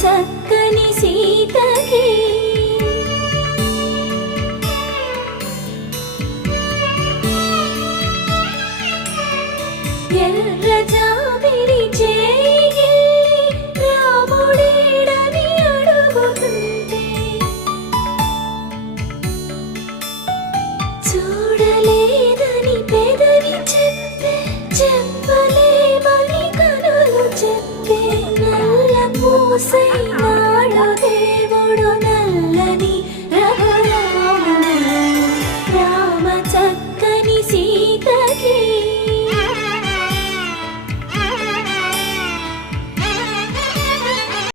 చక్కని సీతకి ఎర్ర జాబిలి చేయి రాముడేడని అడుగుతుంటే చూడలేదని పెదవి చెప్పే చెప్పలేమని కనులు చెప్పే నల్ల పూసైన